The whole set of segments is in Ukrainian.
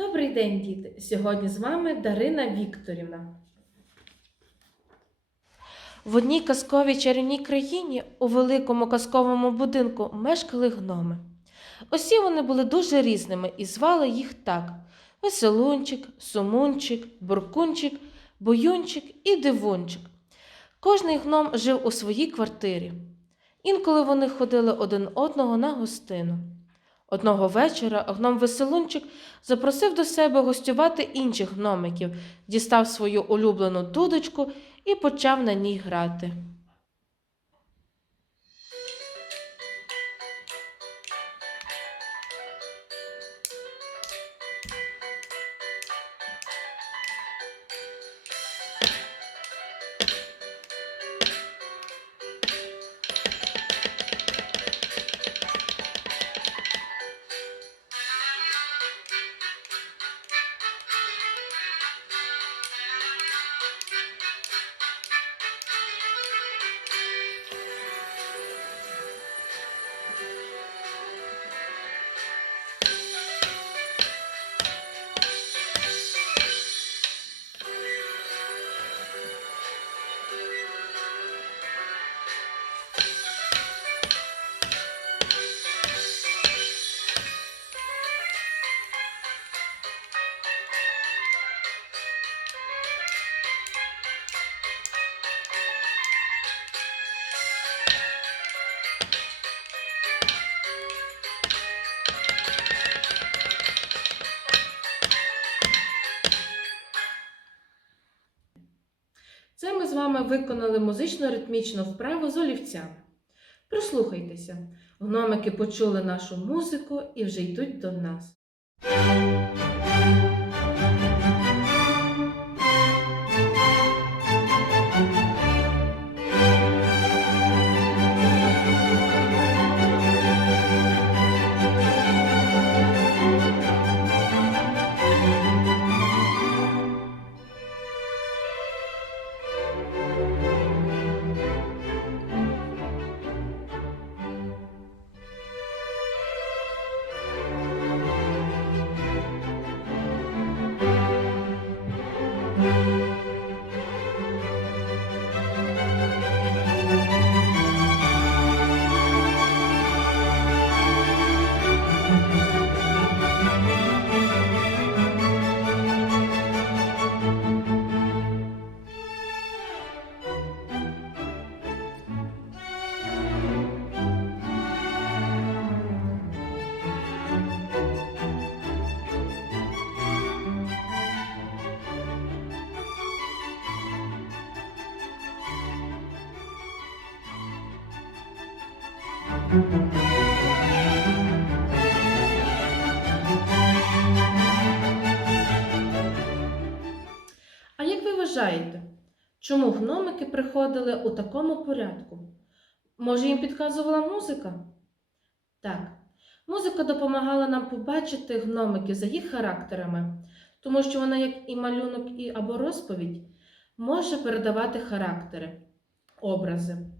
Добрий день, діти! Сьогодні з вами Дарина Вікторівна. В одній казковій чарівній країні у великому казковому будинку мешкали гноми. Усі вони були дуже різними і звали їх так: Веселунчик, Сумунчик, Буркунчик, Боюнчик і Дивунчик. Кожний гном жив у своїй квартирі. Інколи вони ходили один одного на гостину. Одного вечора гном Веселунчик запросив до себе гостювати інших гномиків, дістав свою улюблену дудочку і почав на ній грати. Ми виконали музично-ритмічну вправу з олівцями. Прислухайтеся, гномики почули нашу музику і вже йдуть до нас. А як ви вважаєте, чому гномики приходили у такому порядку? Може, їм підказувала музика? Так, музика допомагала нам побачити гномики за їх характерами, тому що вона, як і малюнок, і або розповідь, може передавати характери, образи.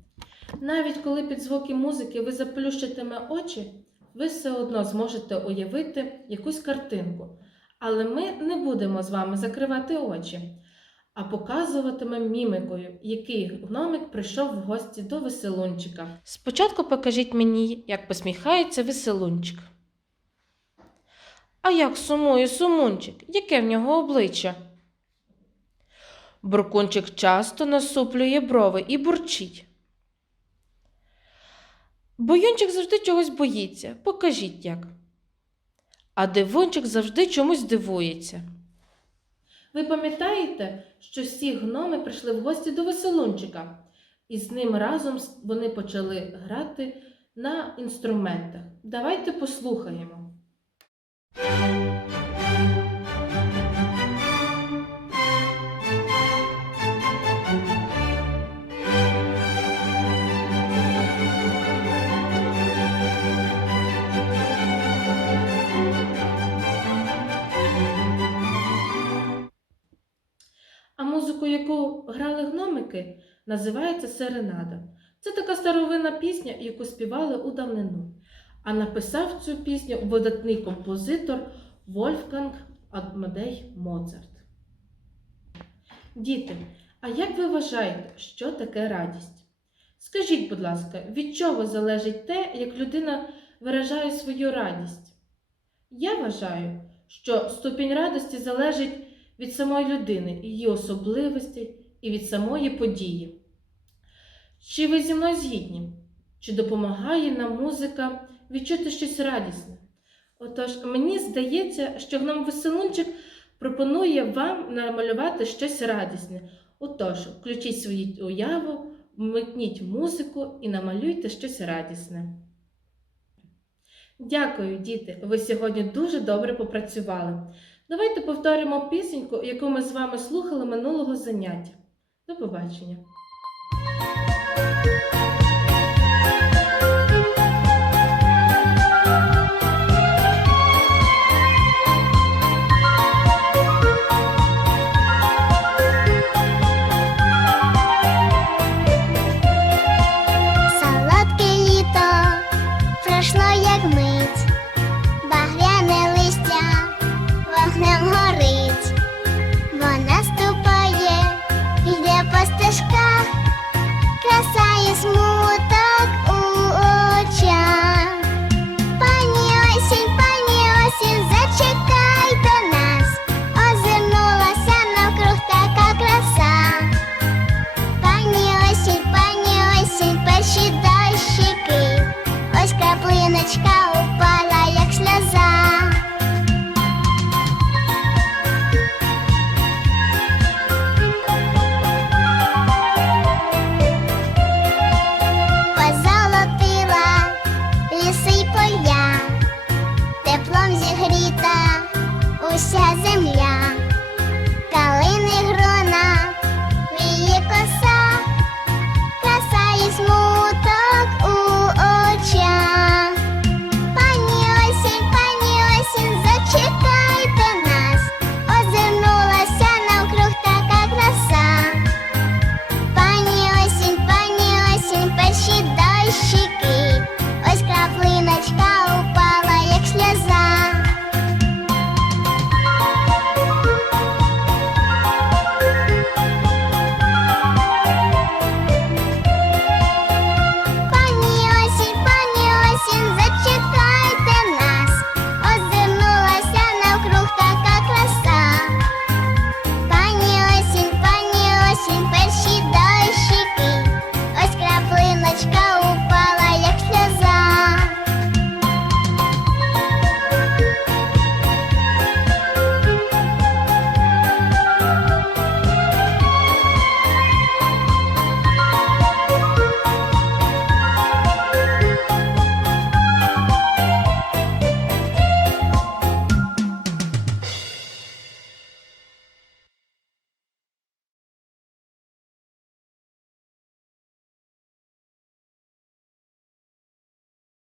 Навіть коли під звуки музики ви заплющитиме очі, ви все одно зможете уявити якусь картинку. Але ми не будемо з вами закривати очі, а показуватимемо мімикою, який гномик прийшов в гості до веселунчика. Спочатку покажіть мені, як посміхається веселунчик. А як сумує сумунчик, яке в нього обличчя? Буркунчик часто насуплює брови і бурчить. Боюнчик завжди чогось боїться. Покажіть як. А дивунчик завжди чомусь дивується. Ви пам'ятаєте, що всі гноми прийшли в гості до веселунчика, і з ним разом вони почали грати на інструментах. Давайте послухаємо. Яку грали гномики, називається серенада. Це така старовинна пісня, яку співали у давнину. А написав цю пісню видатний композитор Вольфганг Амадей Моцарт. Діти, а як ви вважаєте, що таке радість? Скажіть, будь ласка, від чого залежить те, як людина виражає свою радість? Я вважаю, що ступінь радості залежить від самої людини, її особливостей і від самої події. Чи ви зі мною згідні? Чи допомагає нам музика відчути щось радісне? Отож, мені здається, що гном Веселунчик пропонує вам намалювати щось радісне. Отож, включіть свою уяву, вмикніть музику і намалюйте щось радісне. Дякую, діти! Ви сьогодні дуже добре попрацювали. Давайте повторимо пісеньку, яку ми з вами слухали минулого заняття. До побачення!